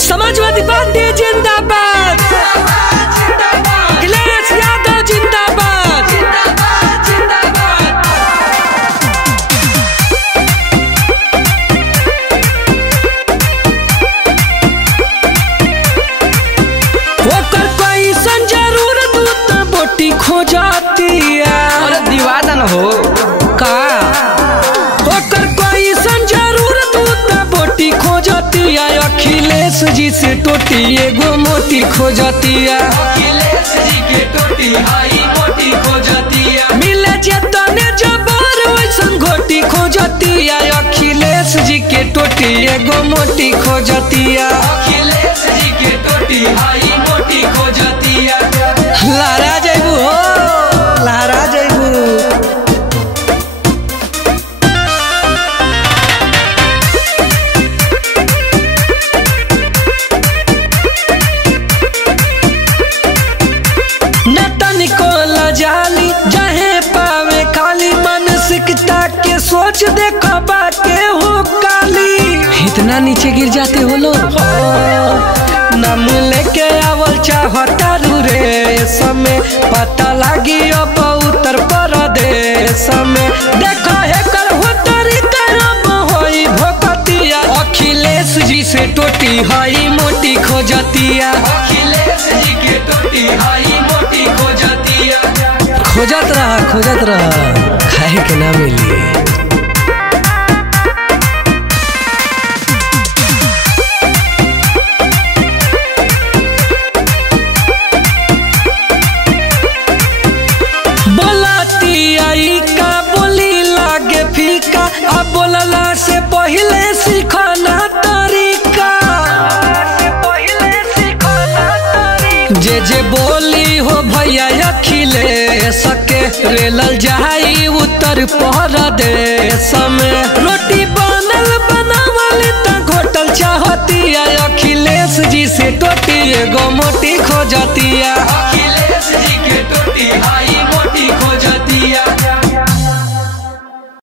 समाजवादी पार्टी जिंदाबाद, अखिलेश यादव जिंदाबाद। ओकर कैसन जरूरत त बोटी खोजतिया, अरे दीवादन हो का ओकर कैसन जरूरत त बोटी खोजतिया। अखिलेश जी से टोटी एगो मोटी खोजतिया, अखिलेश जी के टोटी हाई मोटी खोजतिया। मिले जेतने जबर वैसन घोटी खोजतिया। अखिलेश जी के टोटी एगो मोटी खोजतिया, अखिलेश जी के टोटी हाई मोटी खोजतिया। लहरा जैबू हो लहरा जैबू। जाली जहे पावे खाली मानसिकता के सोच देखो बाटे हो काली। इतना नीचे गिर जाते हो लोग, नाम लेके आवल चाहता रे समय पता लागी अब उत्तर प्रदेश में। देखो है कर हो तरीका होई भोकतिया। अखिलेश जी से टोटी हाई मोटी खोजतिया, अखिलेश जी के टोटी हाई मोटी खोजतिया। खोजत रहा खाए के ना मिली। लागे फीका, अब बोलला से पहले सीखना तरीका। जे बोली हो भैया अखिलेश के रेलल जाई उत्तर प्रदेश में। रोटी बनल बनावल त घोटल चाहतिया। अखिलेश जी से टोटी एगो मोटी खोजतिया, अखिलेश जी के टोटी हाई मोटी खोजतिया।